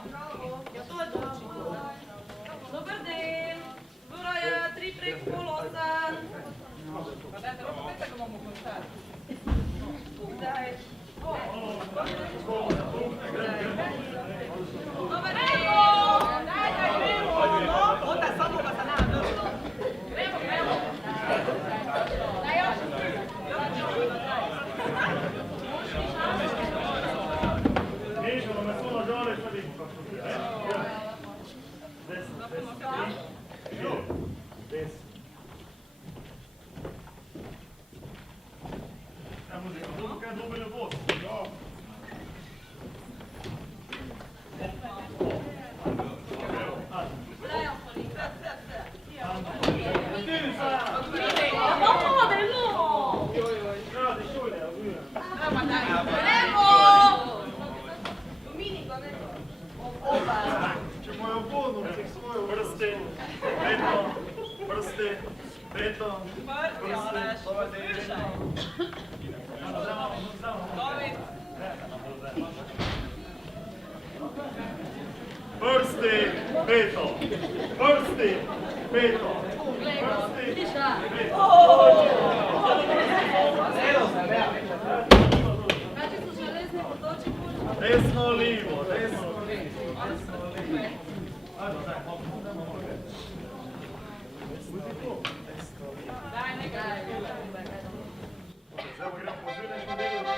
Ja, to je točno. Dobar dan. Zora je 3 prek pol 8. Pa dajte, roko pet, tako bomo končali. Kdaj? Dobar dan. Daj, gremo. Onda samo pa se nam držimo. Gremo. Daj još. Miješamo me sula dole, sad vidimo kako to je. Desno. Ja, muzika, dobro kaj dobili voz. Beton. Prsti, beton. Prsti, beton. Desno, livo, desno, livo. Daj, nekaj. Zdaj gremo po zunajšnjem delu.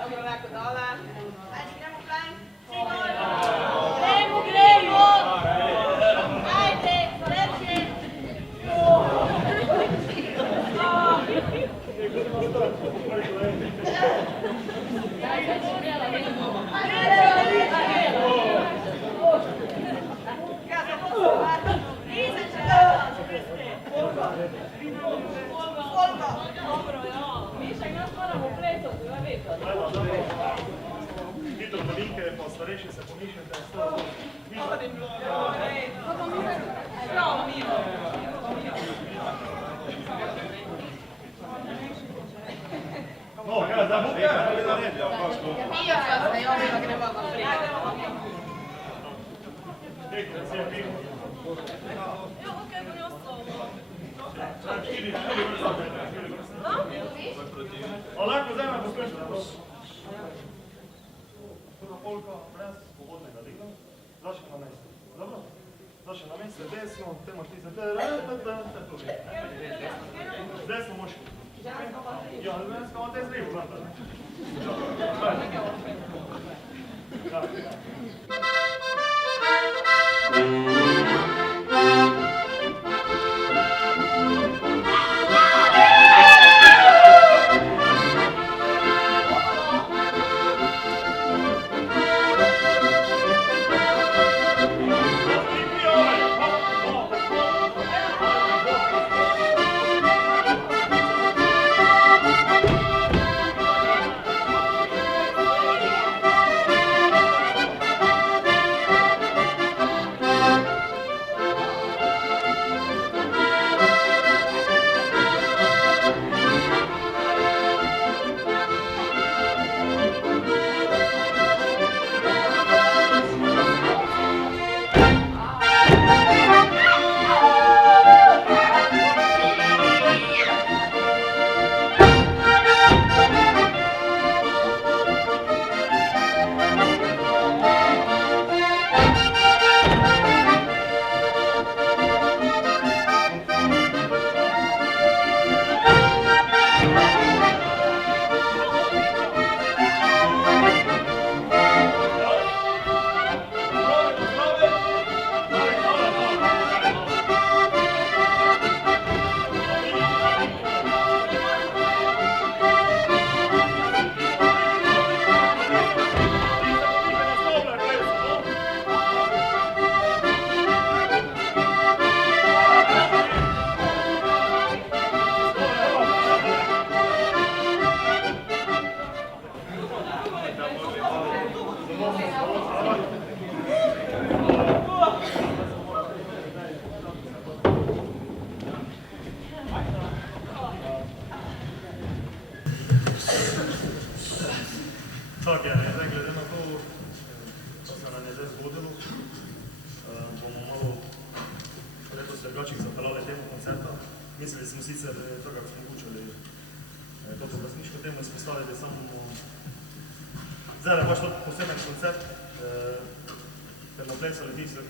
Dobro, jako dole. Ajde, gremo plank. Jo, okej, bo ne ostalo. Lahko vzame pospešno. Prva polka brez povodnega dela. Začne na mesto. Dobro? Začne na mesto, desno, te moš ti se desno moški. Ja, ženska ima te zlevo, znate. Tak je, zdaj glede na to, ko se nam je zdaj zgodilo, bomo malo letos drugačih zapeljali temu koncerta. Mislili smo sicer, to kako smo učili, to poglasniško temo izpostavili samo, zdaj je pač to poseben koncert, ker na plesali tisto,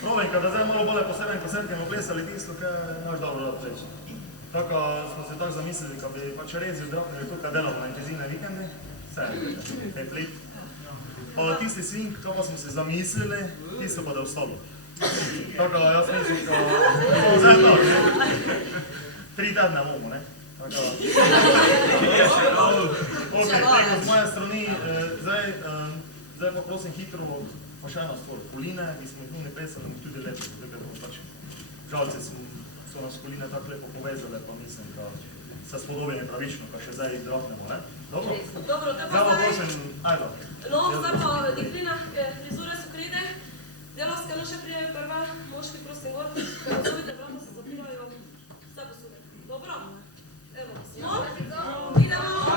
Provenka, da zdaj malo bolje poseben koncert, ker na plesali tisto, ker naš dobro rad pleči. Tako smo se tako zamislili, ko bi pač res izdrapnili tukaj delamo na intenzivne vikende, vse, 5 let. Pa tisti swing, ko pa smo se zamislili, tisto pa da ostalo. Tako jaz mislim, ko smo zdaj tako, ne? 3 tedne bomo, ne? Tako. Ok, teko z moje strani, zdaj pa prosim hitro, pa še ena stvar, Poline, ki smo jih nujne plesali, in tudi lepo, tukaj da bomo pač žalce so nas Poline tako lepo povezale, pa mislim, da se spodobili pravično, pa še zdaj drapnemo, ne? Dobro? Dobro, te pa zdaj... Ajdo. No, zdaj pa deklina, frizure so krede, delovska noša prijavi prva, moški prosim gor, razovite vrata se zapirajo, vse posube. Dobro? Evo, smo, idemo,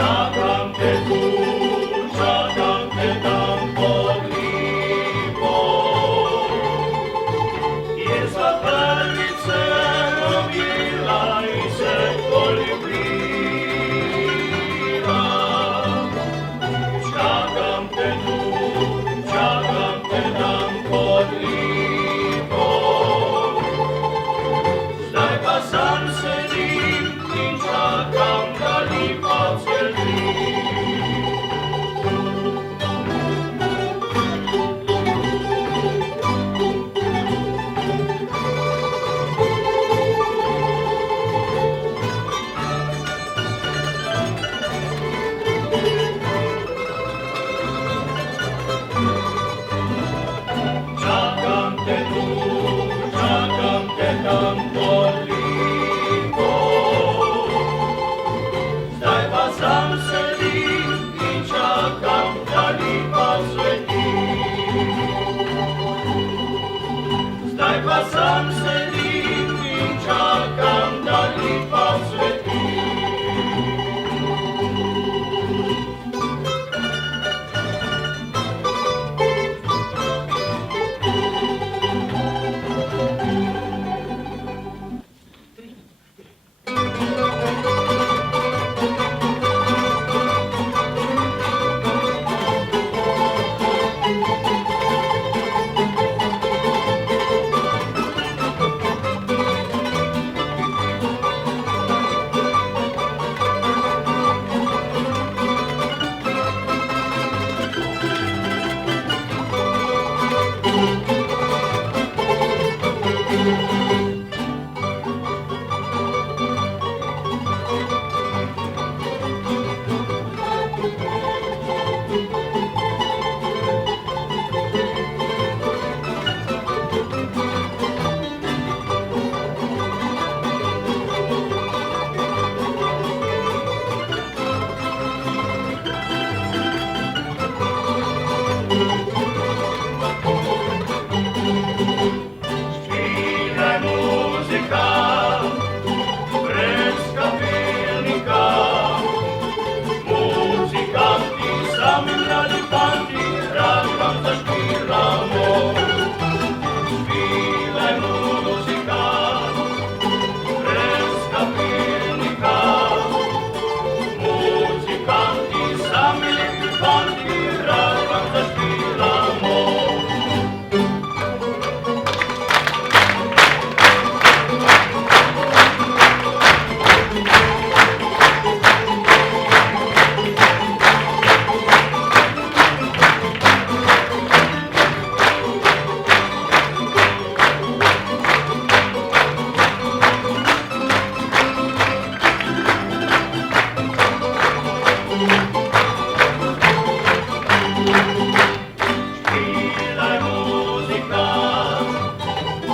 Čakam te tu, čakam te tam pod lipom. Jezda prvice rodila i se poljublila. Čakam te tu, čakam te tam pod lipom. Zdaj pa sam sedim in čakam, da lipa cveti. Čakam te tu, čakam te tam pod lipom. Zdaj pa sam sedim in čakam, da lipa cveti. Zdaj pa sam sedim in čakam, da lipa cveti. Špile muzika, brez kapelnika, muzikanti, sami mladi fanti, radi vam zašpilamo. Špile muzika, brez kapelnika, muzikanti, sami lepi fanti, radi vam zašpilamo. Špilaj muzika,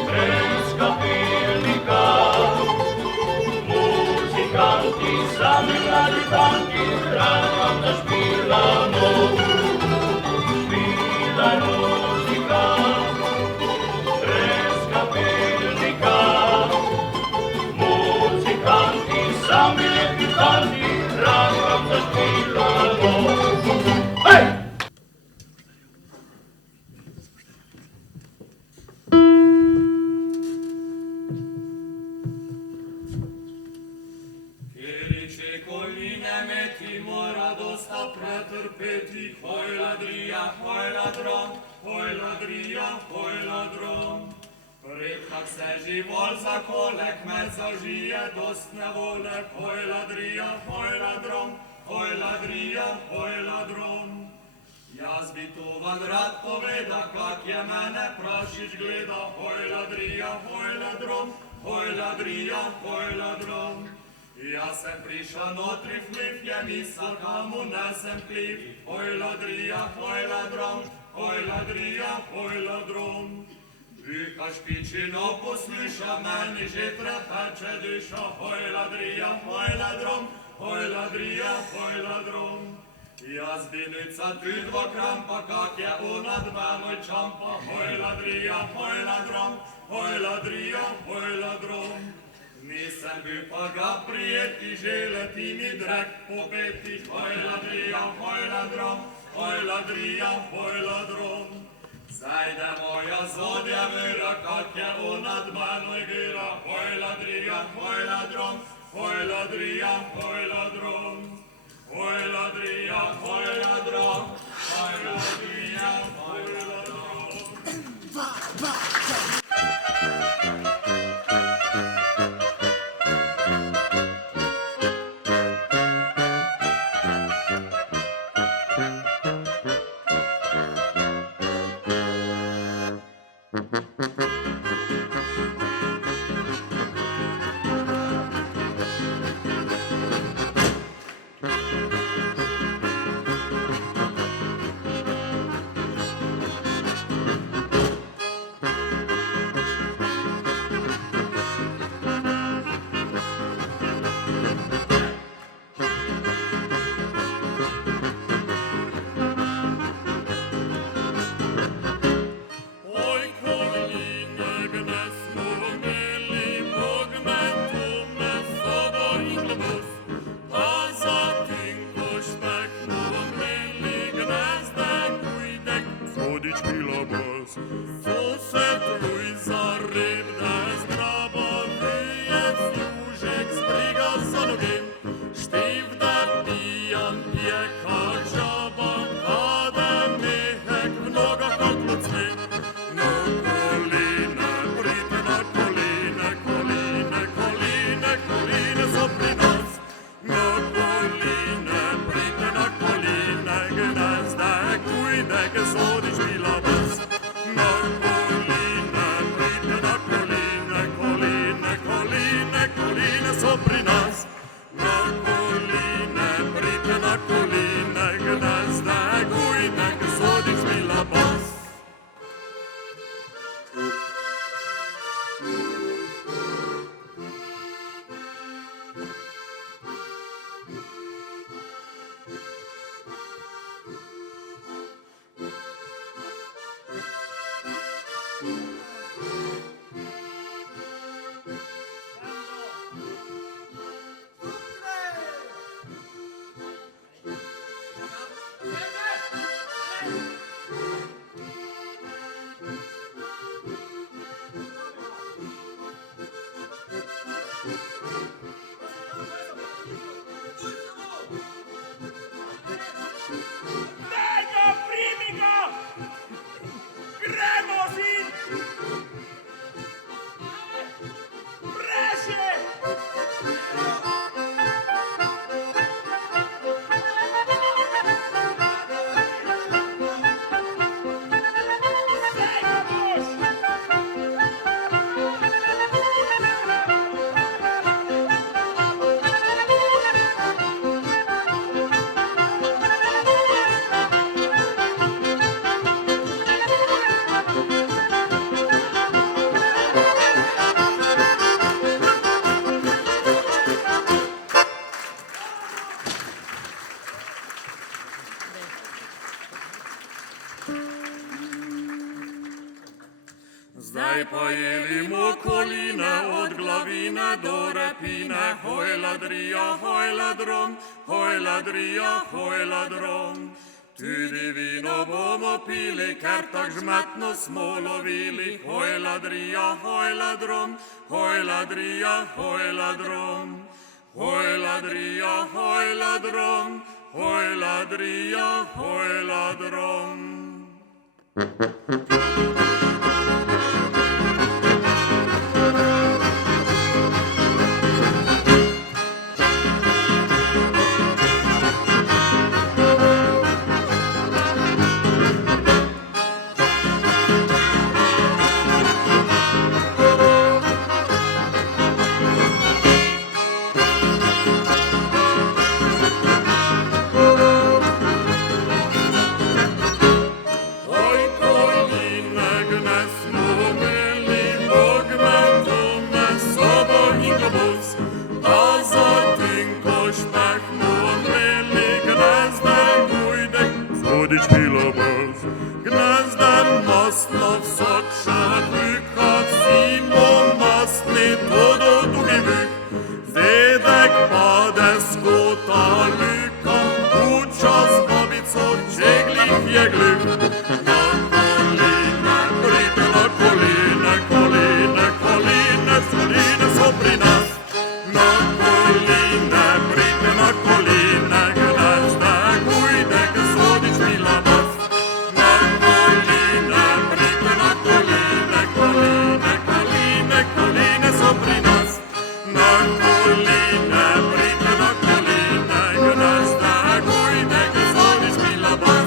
brez kapelnika, muzikanti, sami mladi fanti, radi vam zašpilamo. Špilaj muzika, brez kapelnika, muzikanti, sami lepi fanti, radi vam zašpilamo. Hej! Kiriče koline meti, mora dosta pretrpeti, hoj ladrija, hoj ladron, hoj ladrija, hoj ladron. Predkak se živol za kolek, med zaužije dost nevole, hoj ladrija, hoj ladron, hoj ladrija, hoj ladron. Jaz bi to vam rad poveda, kak je mene prašič gleda, hoj ladrija, hoj ladron, hoj ladrija, hoj ladron. Jaz sem prišel notri vpliv, je misel, kamu nesem pliv, hoj ladrija, hoj ladron, hoj ladrija, hoj ladron. Vika špičino posluša, meni že trepeče duša, hoj ladrija, hoj ladron, hoj ladrija, hoj ladron. Jaz bi nica tu dva krampa, kak je ona dva moj čampa, hoj ladrija, hoj ladron, hoj ladrija, hoj ladron. Nisem bil pa ga prijeti, želeti mi drag popeti, hoj ladrom, hoj ladrom. Zajde moja zodja vera, kak je on nad mano igra, hoj ladrom, hoj ladrom. Hoj ladrom, hoj ladrom, hoj ladrom. Zdaj pa jelimo koline od glavine do repine, hoj ladrija, hoj ladrom, hoj ladrija, hoj ladrom. Tudi vino bomo pili, ker tak žmetno smo lovili, hoj ladrija, hoj ladrom, hoj ladrija, hoj ladrom. Hoj ladrija, hoj ladrom, hoj ladrija, hoj ladrom. Gnezden mastno vsak še drug, kad si bo mastni, to do drugi złota lyka, uczas babico cieglich jeglich. Na kolinę, bryte na kolinę, kolinę, kolinę, kolinę są przy nas. Na kolinę, bryte na kolinę, gwiazda pójdę, słodzić mila was. Na kolinę, bryte na kolinę, kolinę, kolinę, kolinę są przy nas. Na kolinę, bryte na kolinę, gwiazda pójdę, słodzić mila was.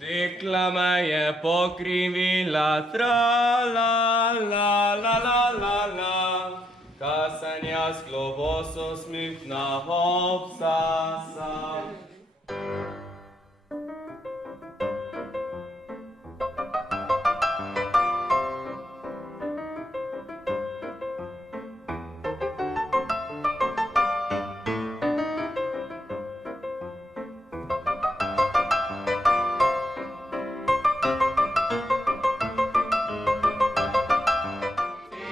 Reklama je pokrivila, tra la la la la la la. Kasanja sklovoso smutna hopsasa.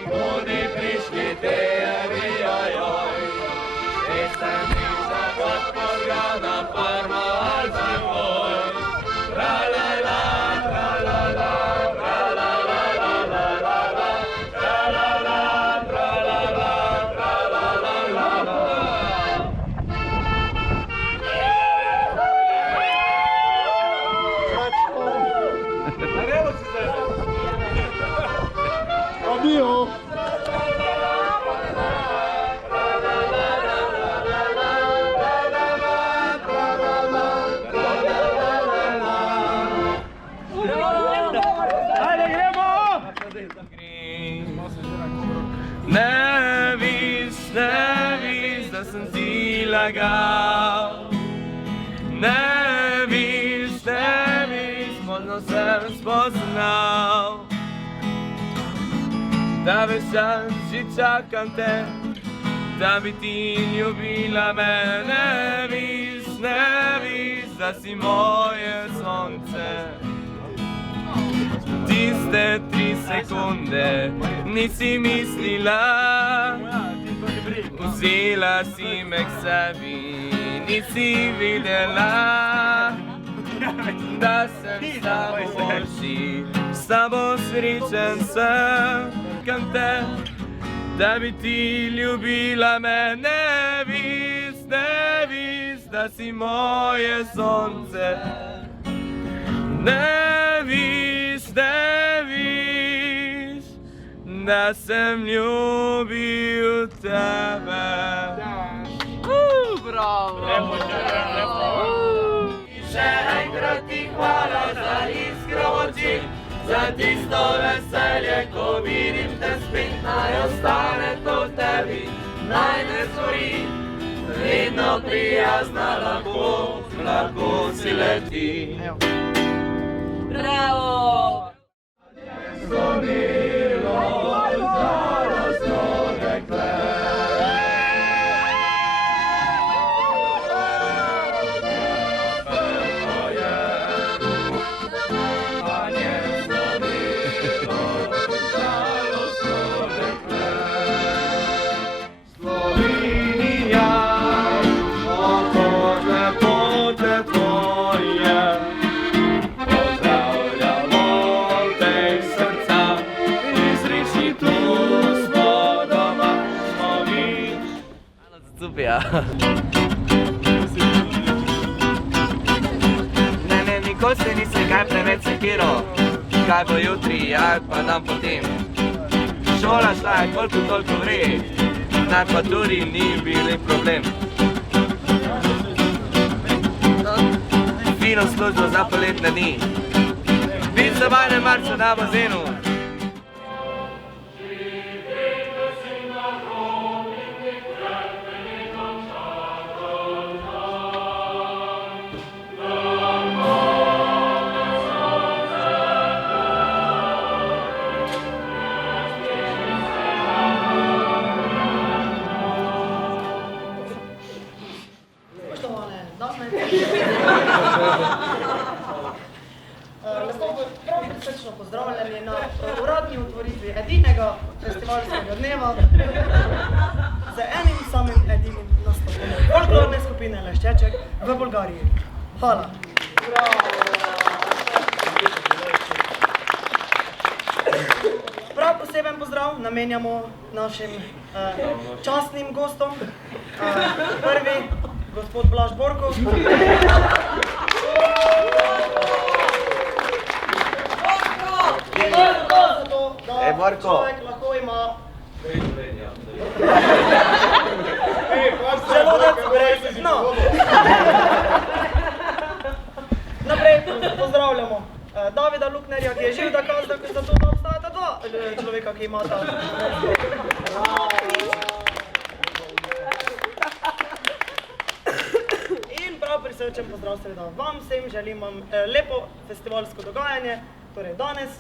Oni prišli tebi, oj, oj, jestem nisza podporgana farma alzimoj. Tra la la, tra la la, tra la la la la la la, tra la la, tra la la, tra la la la la. Ne vis da sam ti lagal. Ne vis, možno sam spoznao. Da već sam si čakam te, da bi ti ljubila me, ne viš, da si moje sonce. Tiste 3 sekunde nisi mislila, vzela si me k sebi, nisi videla, da sem s tabo boljši, s tabo srečen sem, kam te, da bi ti ljubila me, ne viš, da si moje sonce. Ne viš, da sem ljubil tebe. Bravo! Še enkrat ti hvala za iskro oči, za tisto veselje, ko vidim te spet, naj ostane to v tebi, naj ne zgori. Vedno prijazna, lahko si leti. Bravo! Ne, nikoli se nisem kaj preveč sekiral, kaj bo jutri ali pa dan potem. Šola šla je koliko toliko vre, naj pa tudi ni bili problem. Fino službo za poletne dni, bil zabavne marca na bazenu. Srčno pozdravljeni na uradni otvoritvi edinega festivalskega dneva z enim samim edinim nastopom folklorne skupine Leščeček v Bolgariji. Hvala! Prav poseben pozdrav namenjamo našim častnim gostom. Prvi, gospod Blaž Borko. Človek lahko ima želodec brez dna. Naprej pozdravljamo Davida Luknerja, ki je živ dokaz, da zato da obstajata 2 človeka, ki imata. In prav prisrčen pozdrav seveda vam vsem, želim vam lepo festivalsko dogajanje, torej danes.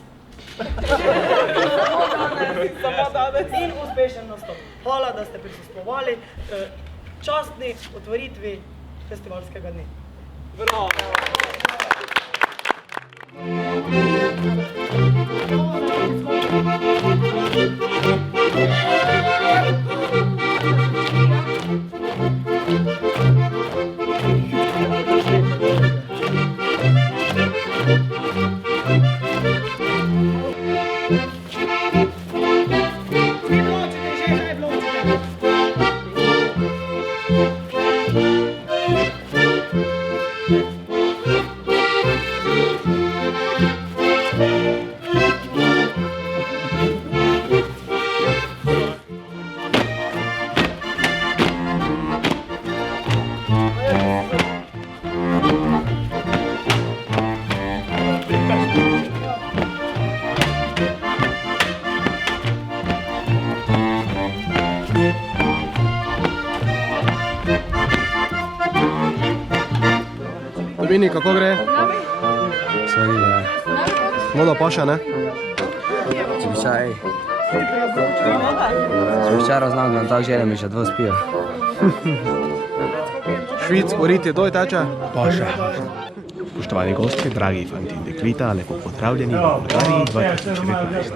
In uspešen nastop. Hvala, da ste prisostvovali častni otvoritvi festivalskega dne. Bravo! Vini, kako gre? Vse gre. Voda paša, ne? Čušaj. Včeraj znam, da tako želim, še 2 spijo. Švic, govorite, doj teče? Paša. Spoštovani gosti, dragi fanti in deklita, lepo pozdravljeni v Bolgariji 2019.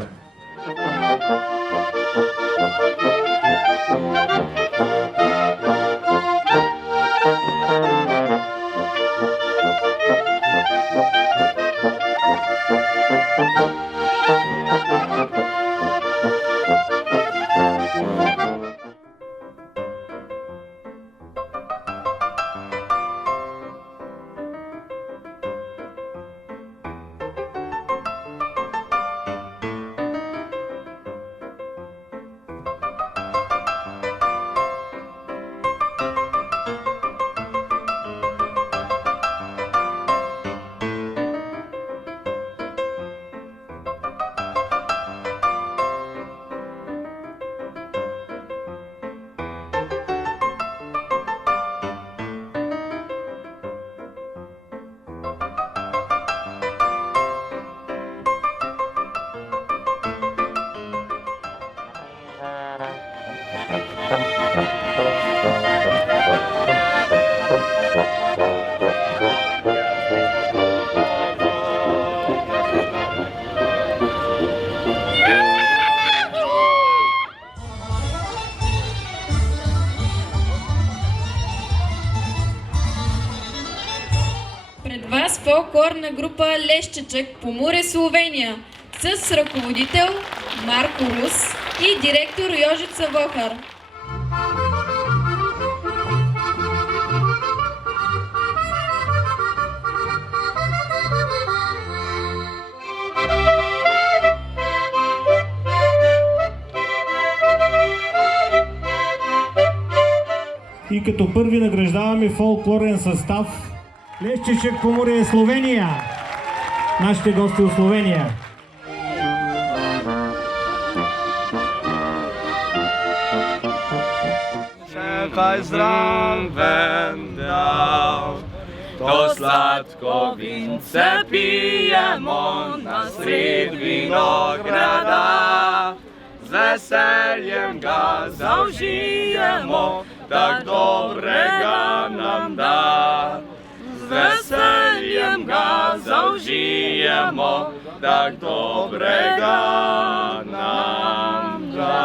Пред вас фолклорна група Лещичек, Поморие, Словения, с ръководител Марко Рус и директор Йожица Вохар. И като първи награждаваме фолклорен състав Лещичек, Поморие, Словения. Нашите гости от Словения. Čekaj zraven dal, to sladko vince pijemo na sred vinograda. Z veseljem ga zaužijemo, tak dobrega nam da. Z veseljem ga zaužijemo, tak dobrega nam da.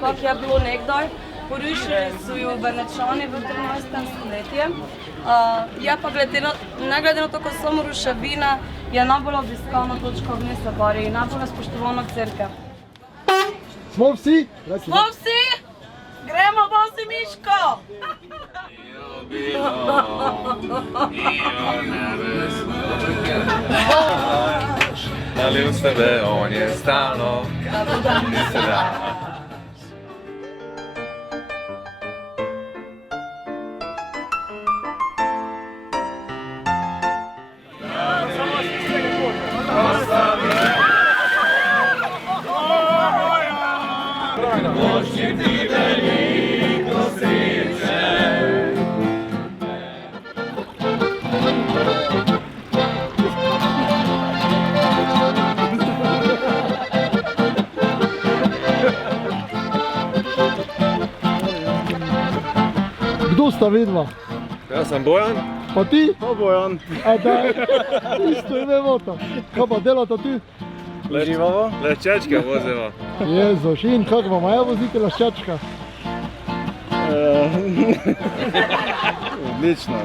Как je bilo nekdaj, porušili so jo Benečani v 13. stoletje. Je pa ne glede na to, ko samo ruševine, je najbolj obiskana točka v Nesabariji, najbolj spoštovana cerkev. Smo vsi? Smo vsi? Gremo vozi Miško! Ali uz tebe on je stalno, ni se da. Voščim ti veliko sreče. Kdo sta vidva? Jaz sem Bojan. Pa ti? Pa Bojan. A da, isto ime vota. Kaj pa delata tu? Uživamo? Leščečke vozimo. Jezoš, in kako vam je voziti leščečka? Odlično.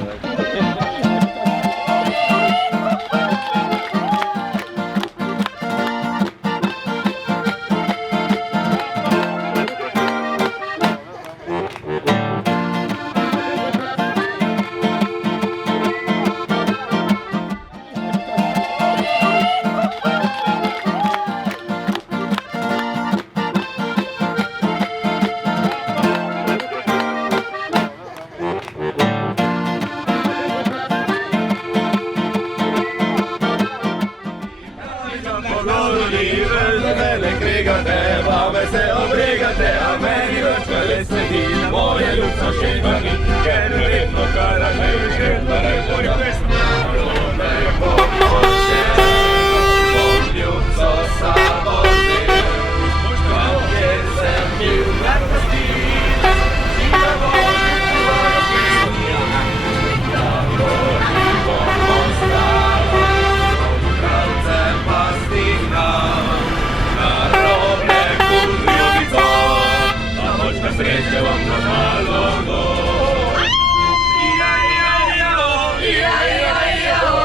Vame se obregate, a meni več več sedi, moje ljubca še pa ni, ker vedno kar Ia, ia, ia, ia, ia, ia, ia,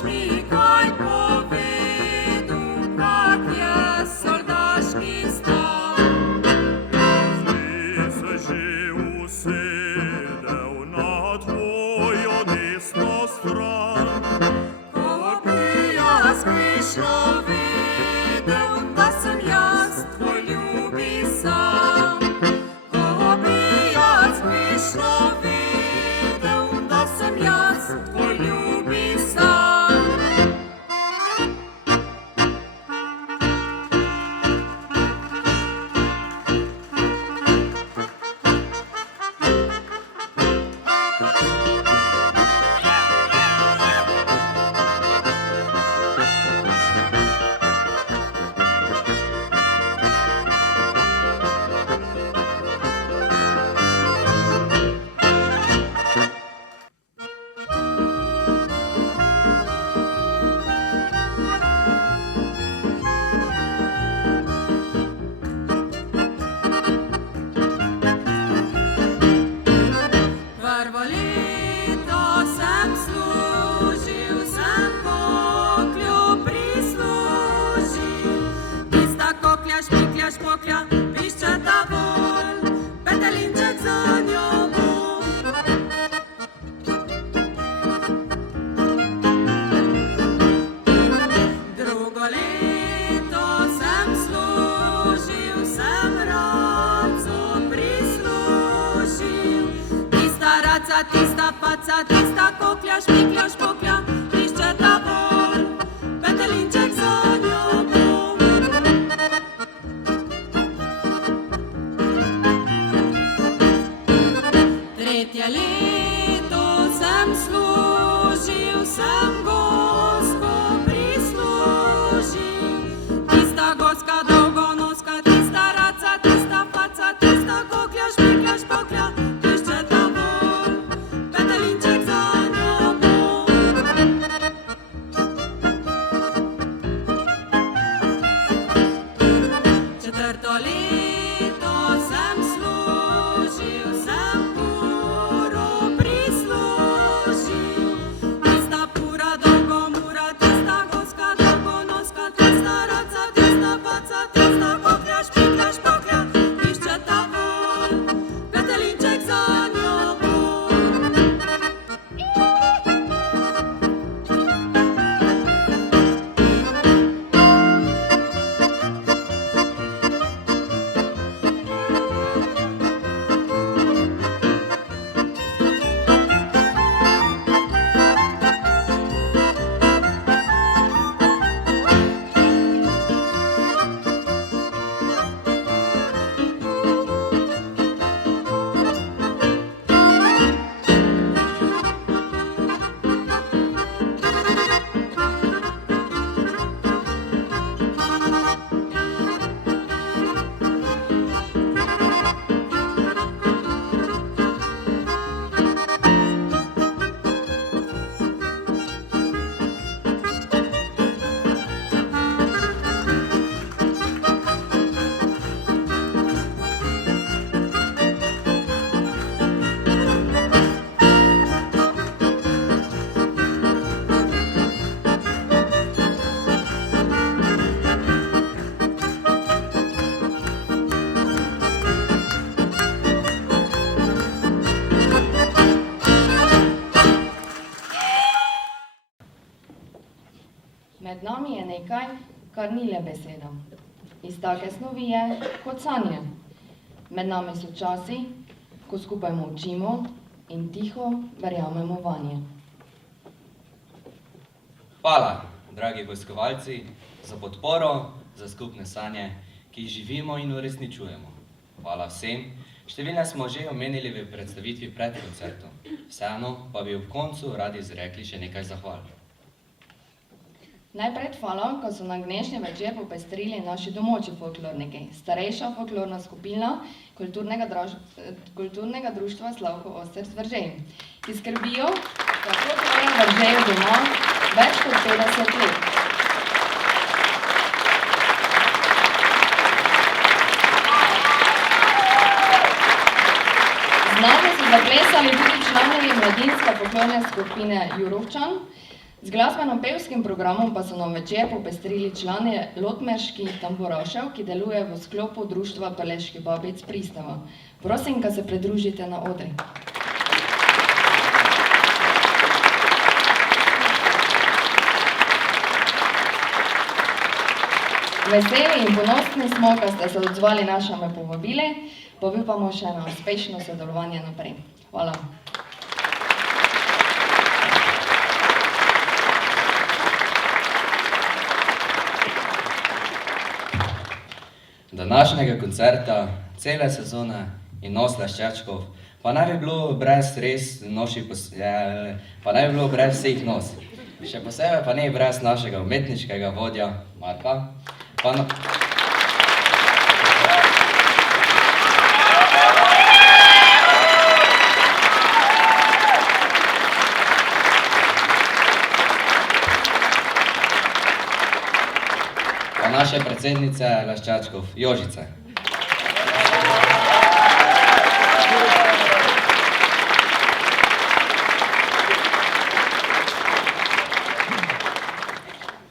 boš mi kaj povedal, kak je soldaški stan. Zdaj se že usedel na tvojo desno stran. Ko bi jaz prišlo videl, da sem jaz tvoj ljubi sam. Ko bi jaz prišlo videl, da sem jaz tvoj ljubi sam. Prvo leto sem služil, sem koklju prislužil. Tista koklja, špiklja, špoklja, pišče ta bolj, petelinček za njo bom. Drugo leto sem služil, sem raco prislužil. Tista raca, tista paca, tista koklja, špiklja, špoklja, pišče ta bolj, petelinček za njo bom. Tretje leto sem služil, sem gospo prislužil. Tista goska, dolgonoska, tista raca, tista paca, tista koklja, špiklja, špoklja, pišče ta bolj, petelinček za njo bom. Četrto leto sem služil, sem puro prislužil. Tista pura, dolgomura, tista goska, dolgonoska, tista raca, tista paca, tista koklja, špiklja, špoklja, pišče ta bolj, petelinček za njo bom. Med nami je nekaj, kar ni le beseda. Iz take snovi je kot sanje. Med nami so časi, ko skupaj molčimo in tiho verjamemo vanje. Hvala, dragi obiskovalci, za podporo, za skupne sanje, ki jih živimo in uresničujemo. Hvala vsem. Številne smo že omenili v predstavitvi pred koncertom. Vseeno pa bi ob koncu radi izrekli še nekaj zahval. Najprej hvala, ko so nam dnešni večer popestrili naši domači folklorniki, starejša folklorna skupina kulturnega društva Slavko Oster z Veržej, ki skrbijo, da folklor v Veržeju doma več kot 50 let. Z nami so zaplesali tudi članovi mladinske folklorne skupine Jurovčan, Z glasbeno-pevskim programom pa so nam večer popestrili člani lotmeških tamburašev, ki deluje v sklopu društva Peleški babic Pristava. Prosim, da se pridružite na odri. Veseli in ponosni smo, da ste se odzvali našemu povabili, pa upamo še na uspešno sodelovanje naprej. Hvala. Današnjega koncerta, cele sezone in nos Leščečkov, pa ne bi bilo brez vseh nos. Še posebej pa ne brez našega umetniškega vodja Marka. Pa naše predsednice Leščečkov, Jožice.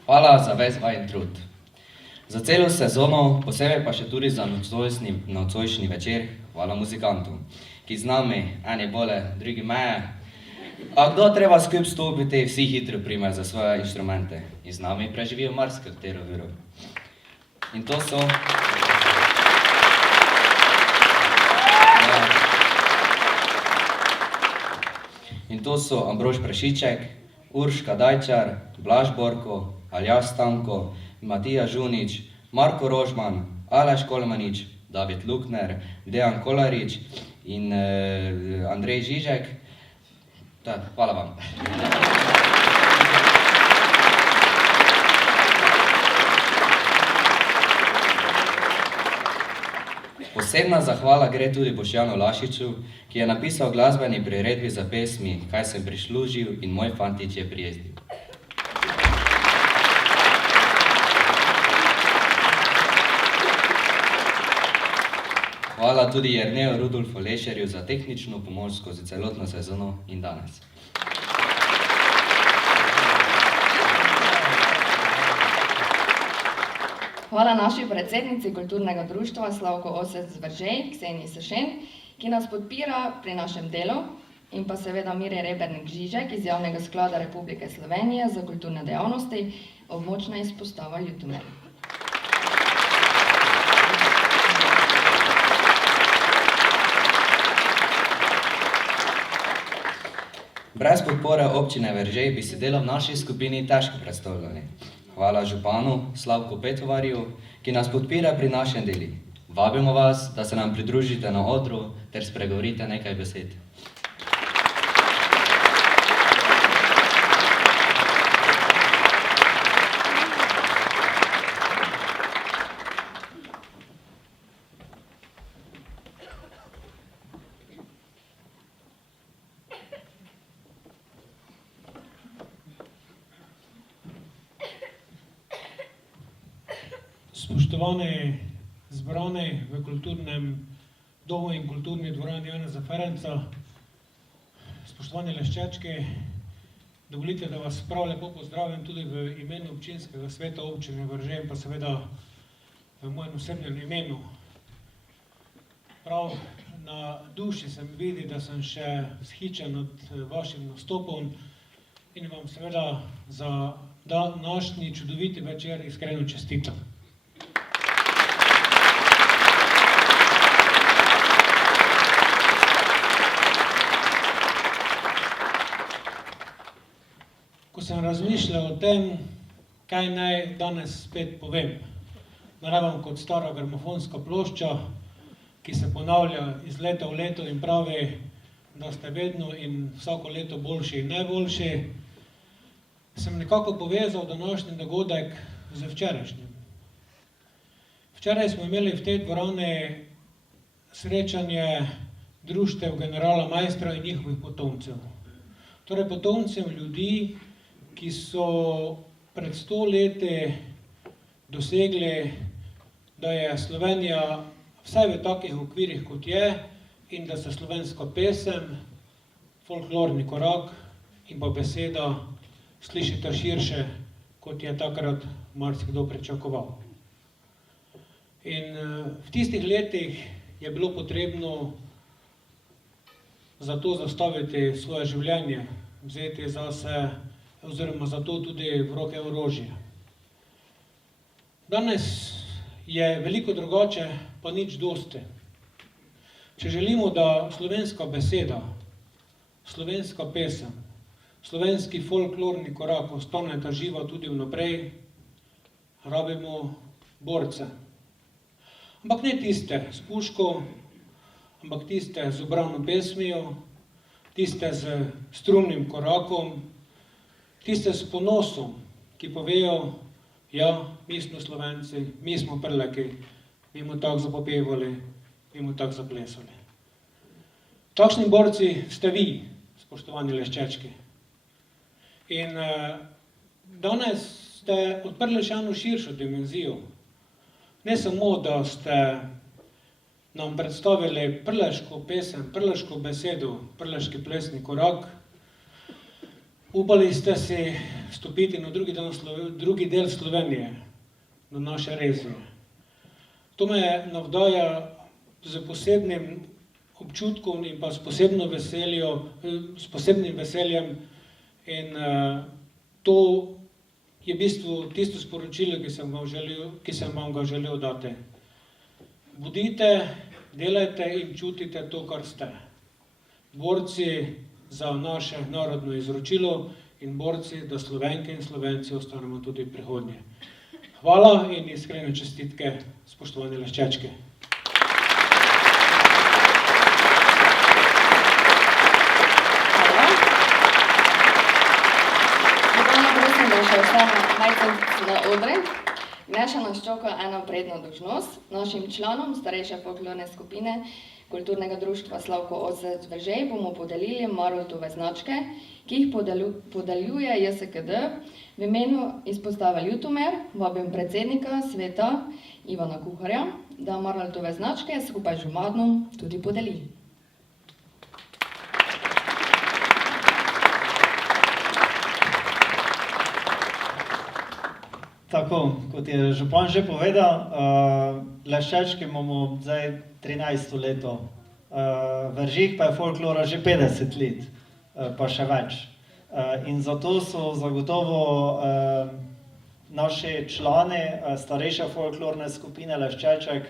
Hvala za ves vajen trud. Za celo sezono, posebej pa še tudi za nocojšnji večer, hvala muzikantu, ki z nami, eni bolje, drugi meje. A kdo treba skup stopiti, vsi hitro primejo za svoje inštrumente in z nami preživijo marsikatero uro. In to so Ambrož Prešiček, Urška Dajčar, Blaž Borko, Aljaž Stanko, Matija Žunič, Marko Rožman, Aleš Kolmanič, David Lukner, Dejan Kolarič in Andrej Žižek. Hvala vam. Posebna zahvala gre tudi Boštjanu Lašiču, ki je napisal glasbeni priredbi za pesmi Kaj sem prišlužil in Moj fantič je prijezdil. Hvala tudi Jerneju Rudolfu Lešerju za tehnično pomoč skozi celotno sezono in danes. Hvala naši predsednici Kulturnega društva Slavko Osec Zvržej, Kseniji Sršen, ki nas podpira pri našem delu, in pa seveda Mire Rebernik Žižek iz Javnega sklada Republike Slovenije za kulturne dejavnosti, območna izpostava Ljutomer. Brez podpore občine Veržej bi se delo v naši skupini težko predstavljali. Hvala županu Slavku Petovarju, ki nas podpira pri našem deli. Vabimo vas, da se nam pridružite na odru ter spregovorite nekaj besed. Spoštovani zbrani v kulturnem domu in kulturni dvorani Janeza Ferenca, spoštovani Leščečki, dovolite, da vas prav lepo pozdravim tudi v imenu občinskega sveta občine Veržej in pa seveda v mojem osebnem imenu. Prav na duši se mi vidi, da sem še vzhičen od vašim nastopom in vam seveda za današnji čudoviti večer iskreno čestitam. Ko sem razmišljal o tem, kaj naj danes spet povem, naravim kot stara gramofonska plošča, ki se ponavlja iz leta v leto in pravi, da ste vedno in vsako leto boljši in najboljši, sem nekako povezal današnji dogodek z včerajšnjim. Včeraj smo imeli v tej dvorani srečanje društev generala Maistra in njihovih potomcev. Torej potomcev ljudi, ki so pred 100 leti dosegli, da je Slovenija vsaj v takih okvirih, kot je, in da se slovenska pesem, folklorni korak in pa beseda slišite širše, kot je takrat marsikdo pričakoval. In v tistih letih je bilo potrebno za to zastaviti svoje življenje, vzeti zase, oziroma za to tudi v roke orožje. Danes je veliko drugače, pa nič dosti. Če želimo, da slovenska beseda, slovenska pesem, slovenski folklorni korak ostaneta živa tudi vnaprej, rabimo borce. Ampak ne tiste s puško, ampak tiste z ubrano pesmijo, tiste z strumnim korakom, tiste s ponosom, ki povejo, ja, mi smo Slovenci, mi smo Prleki, mi smo tako zapopevali, mi smo tako zaplesali. Takšni borci ste vi, spoštovani Leščečki. In danes ste odprli še eno širšo dimenzijo. Ne samo, da ste nam predstavili prleško pesem, prleško besedo, prleški plesni korak, upali ste si stopiti na drugi del Slovenije, na naše rezije. To me navdaja z posebnim občutkom in pa s posebnim veseljem in to je v bistvu tisto sporočilo, ki sem vam ga želel dati. Bodite, delajte in čutite to, kar ste. Borci za naše narodno izročilo in borci, da Slovenke in Slovenci ostanemo tudi v prihodnje. Hvala in iskrene čestitke, spoštovani Leščečki. Še vse majce na odre. Gneša nas čaka ena predna dolžnost. Našim članom starejše folklorne skupine Kulturnega društva Slavko Osec Vežej bomo podelili Maroltove značke, ki jih podeljuje JSKD v imenu izpostave Ljutomer. Vabim predsednika sveta Ivana Kuharja, da Maroltove značke skupaj z žumadnom tudi podeli. Tako, kot je župan že povedal, Leščečki imamo zdaj 13. leto, Veržih pa je folklora že 50 let, pa še več. In zato so zagotovo naši člani starejše folklorne skupine Leščeček,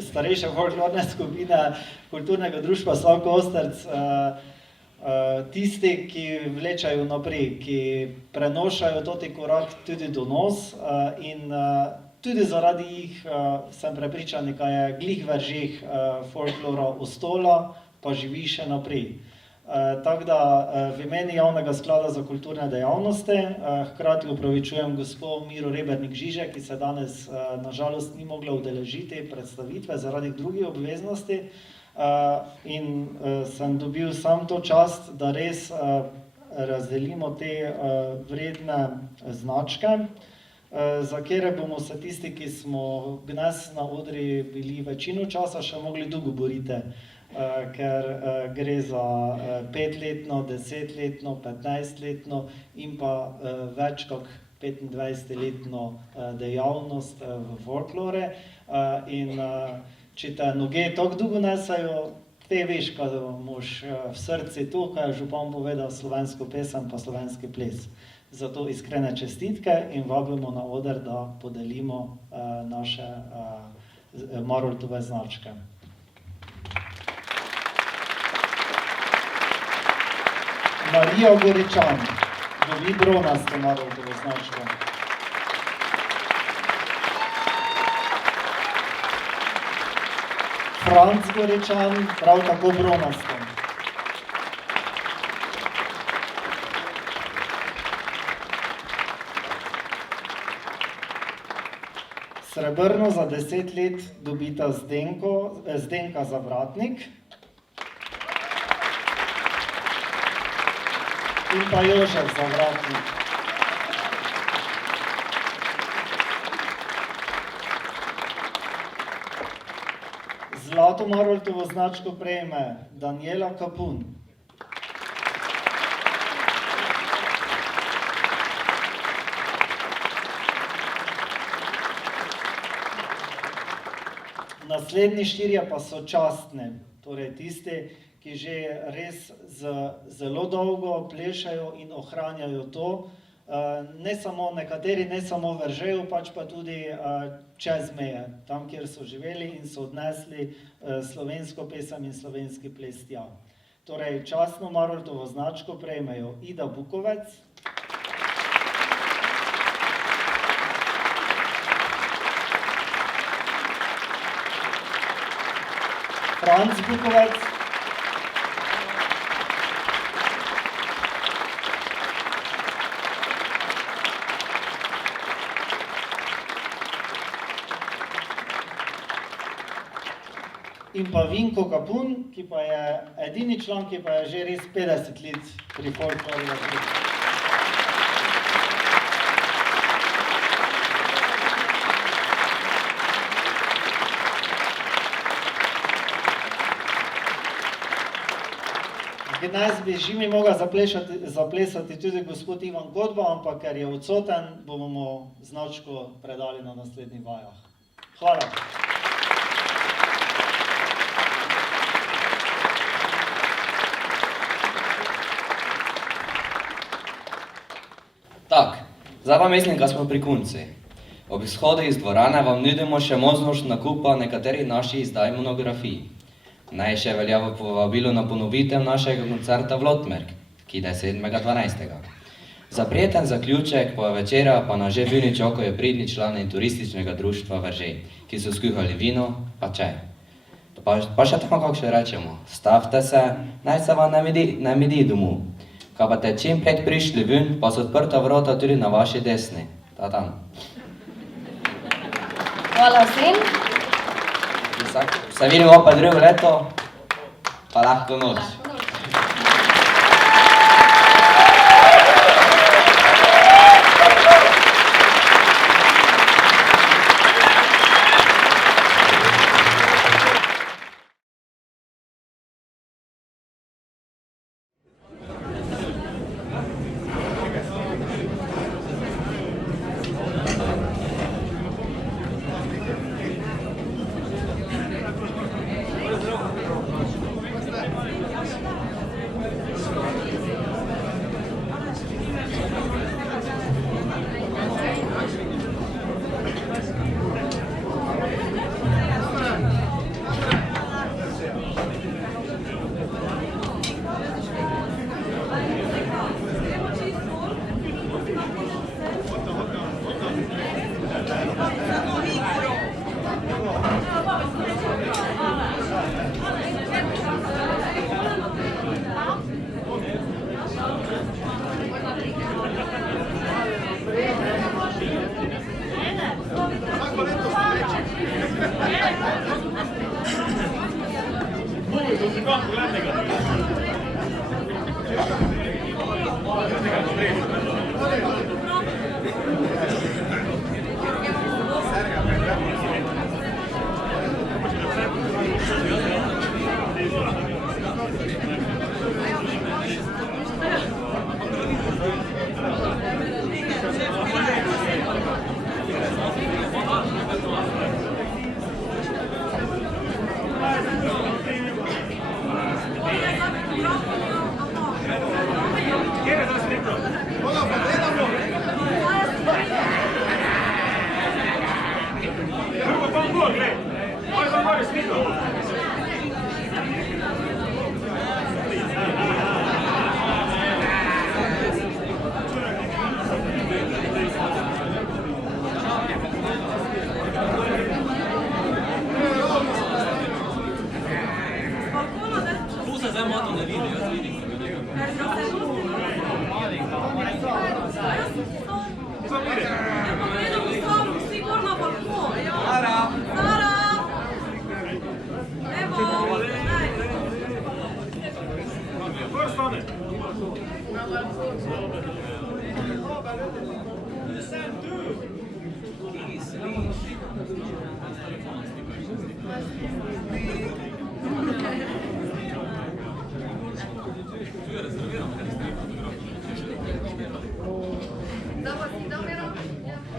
starejše folklorne skupine Kulturnega društva Slavko Osec, tisti, ki vlečajo naprej, ki prenošajo toti korak tudi do nas in tudi zaradi jih sem prepričan, da je glih Veržih folklora ostala, pa živi še naprej. Tako da v imeni Javnega sklada za kulturne dejavnosti hkrati opravičujem gospo Miro Rebernik Žiže, ki se danes nažalost ni mogla udeležiti predstavitve zaradi drugih obveznosti. In sem dobil sam to čast, da res razdelimo te vredne značke, za kere bomo se tisti, ki smo danes na odri bili večino časa, še mogli dolgo boriti, ker gre za 5-letno, 10-letno, 15-letno in pa več kot 25-letno dejavnost v folklore. In če te noge tako dolgo nesajo, te veš, kaj imaš v srci to, kaj je župan povedal, slovensko pesem pa slovenski ples. Zato iskrene čestitke in vabimo na oder, da podelimo naše Maroltove značke. Marija Goričan dobi bronasto Maroltovo značko. Franc Goričan, prav tako bronasto. Srebrno za 10 let dobita Zdenka Zavratnik in pa Jožef Zavratnik. Zlato Maroltovo značko prejme Daniela Kapun. naslednji 4 pa so častni, torej tisti, ki že res zelo dolgo plešajo in ohranjajo to. Nekateri ne samo Veržeju, pač pa tudi čez meje, tam, kjer so živeli in so odnesli slovensko pesem in slovenski ples tja. Torej, častno Maroltovo značko prejmejo Ida Bukovec, Franc Bukovec, in pa Vinko Kapun, ki pa je edini član, ki pa je že res 50 let pri folklorju. Danes bi že mi mogel zaplesati tudi gospod Ivan Godba, ampak ker je odsoten, bomo mu značko predali na naslednjih vajah. Hvala. Tak, zdaj pa mislim, da smo pri koncu. Ob izhodu iz dvorane vam nudimo še možnost nakupa nekaterih naših izdaj monografij. Naj še velja v povabilu na ponovitev našega koncerta v Lotmerk, ki je 7.12. Za prijeten zaključek pa večera pa nas že bili čakajo pridni člani turističnega društva Veržej, ki so skuhali vino pa čaj. Pa še tako, kako še rečemo, stavte se, naj se vam ne medi domov. Kaj pa te čim pred prišli ven, pa so odprta vrata tudi na vaši desni. Ta tam. Hvala vsem. Se vidimo pa drugo leto, pa lahko noč.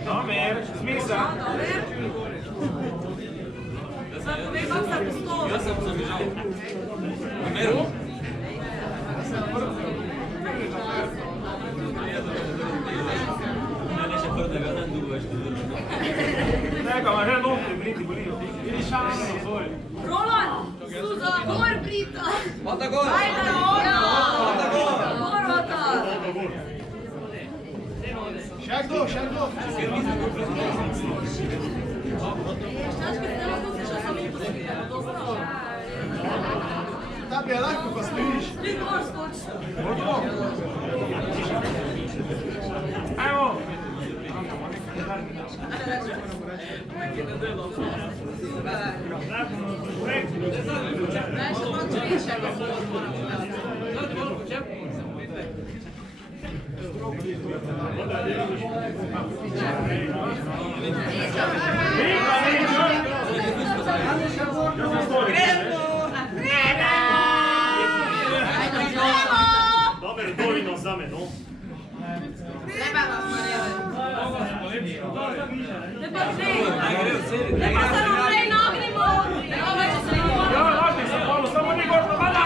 Damir, smisel. Roland, Suza, gor Brita. Mata gor. Ajde, ona. Mata gor. Gorota. Še kdo? Štački, zdaj lahko se še sami poskrijejo, dobro. Da bi je lahko pa stojiš. Ti gor skoči. Evo! Dober, dovoljno zame, no. Treba nas Marijane. Ne pa se naprej nagnimo. Evo več se ne govorimo. Ja, lažni sam malo, samo ni gorno, mada!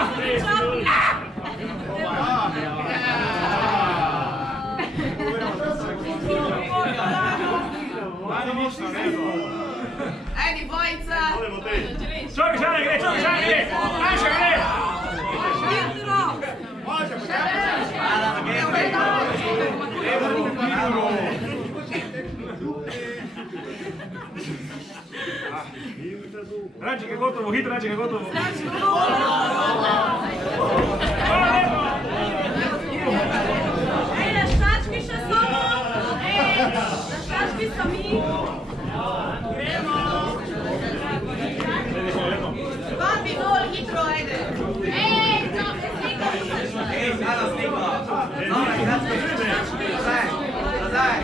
Ajde, bojica. Čovjek, žene gre, Aj še gre! Jutro. Ranček je gotovo, hitro ranček je gotovo. Ej, na štački še samo. Ej, na štački sami. Babi dol, hitro, ajde. Ej, slika. Ej, sada slika. Nazaj.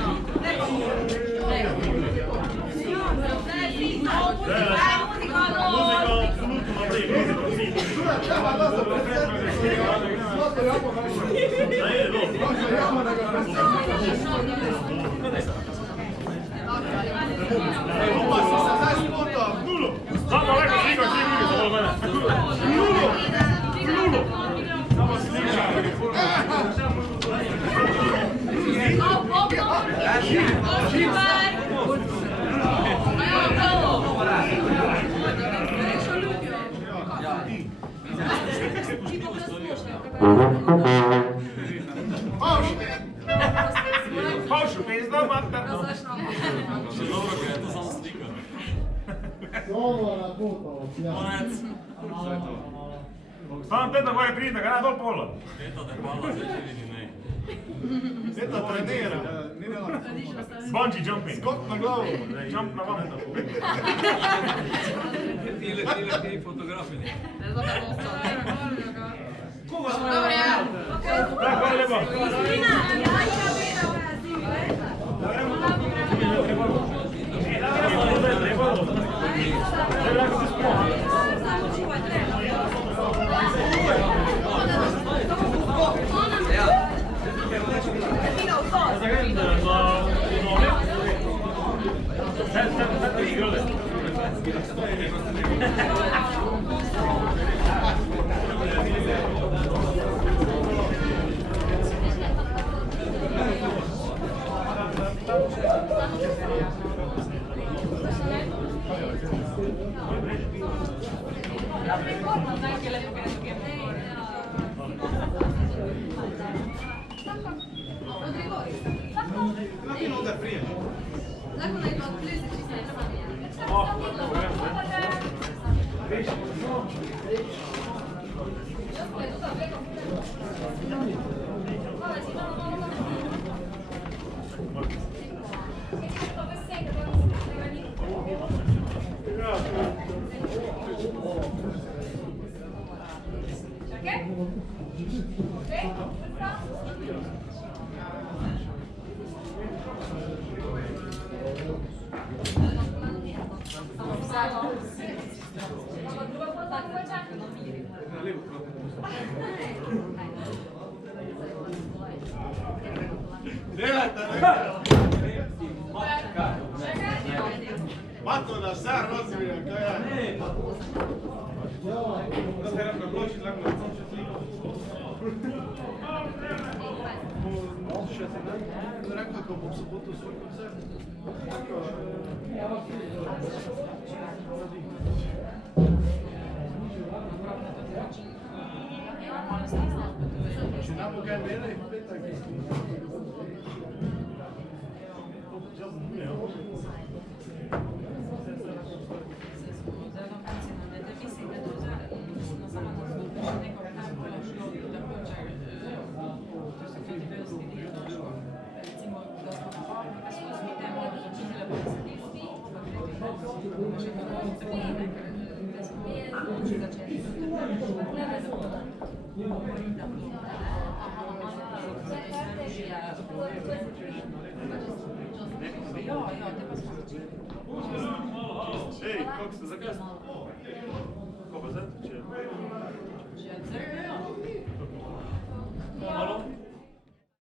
Samo leko slika, svi drugi su ovo mene. Samo slika. Paušu, pizda, mater. Dobro, kaj je to samo slika. Dobro, na gotovo. Konec. Sam teta moja prida, ga na dol pola. Teta te hvala, zdaj še vidi ne. Teta trenira. Bungee jumping. Skok na glavu. Jump na vam. Ti fotografinje. Koga? Dobro, ja. Da, hvala lepo. Ina, ja, Matko da se razvija, kaj je? Da se rad na ploči, tako da sam še sliko. slišati, ne? Rekla, ko bom v soboto svoj koncert. Če ne bo kaj mene, petak. Ej, kako ste zakaj? Ko pa zdaj? Če...